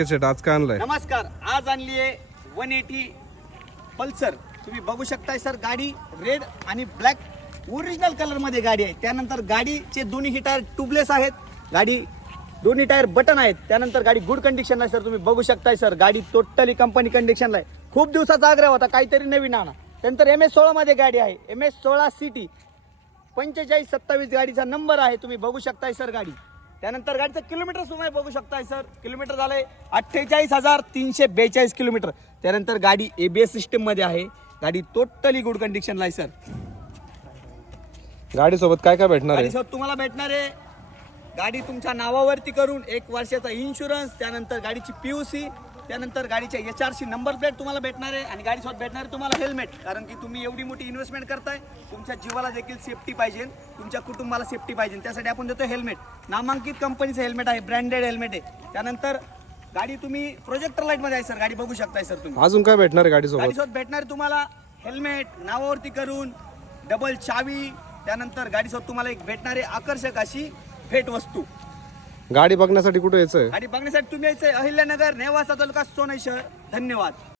आज का आणलाय? नमस्कार, आज आणली आहे 180 पल्सर. तुम्ही बघू शकताय सर, गाडी रेड आणि ब्लॅक ओरिजिनल कलर मध्ये गाडी आहे. त्यानंतर गाडीचे दोन्ही टायर ट्यूबलेस आहेत, गाडी दोन्ही टायर बटन आहेत. त्यानंतर गाडी गुड कंडिशन आहे सर, तुम्ही बघू शकताय सर, गाडी टोटली कंपनी कंडिशनला आहे. खूप दिवसाचा आग्रह होता काहीतरी नवीन आणा. त्यानंतर MS16 मध्ये गाडी आहे, MS16 CT 4527 गाडीचा नंबर आहे. तुम्ही बघू शकताय सर गाडी. त्यानंतर गाडीचं किलोमीटर तुम्ही बघू शकताय सर, किलोमीटर झालंय 48,342 किलोमीटर. त्यानंतर गाडी ABS सिस्टम मध्ये आहे, गाडी टोटली गुड कंडिशनला आहे सर. गाडी सोबत काय काय भेटणार आहे? गाडीसोबत तुम्हाला भेटणार आहे गाडी तुमच्या नावावरती करून 1 वर्षाचा इन्शुरन्स, त्यानंतर गाडीची PUC, त्यानंतर गाडीच्या HRC नंबर प्लेट तुम्हाला भेटणार आहे आणि गाडीसोबत भेटणार आहे तुम्हाला हेल्मेट. कारण की तुम्ही एवढी मोठी इन्व्हेस्टमेंट करताय, तुमच्या जीवाला देखील सेफ्टी पाहिजे, तुमच्या कुटुंबाला सेफ्टी पाहिजे, त्यासाठी आपण देतो हेल्मेट. नामांकित कंपनीचं हेल्मेट आहे, ब्रँडेड हेल्मेट आहे. त्यानंतर गाडी तुम्ही प्रोजेक्टर लाईट मध्ये आहे सर, गाडी बघू शकताय सर तुम्ही. अजून काय भेटणार आहे गाडीसोबत? गाडीसोबत भेटणार आहे तुम्हाला हेल्मेट नावावरती करून, डबल चावी, त्यानंतर गाडीसोबत तुम्हाला एक भेटणार आहे आकर्षक अशी भेट वस्तू. गाडी बघण्यासाठी कुठे यायचंय? गाडी बघण्यासाठी तुम्ही यायचंय अहिल्यानगर, नेवासा तालुका, सोनई शहर. धन्यवाद.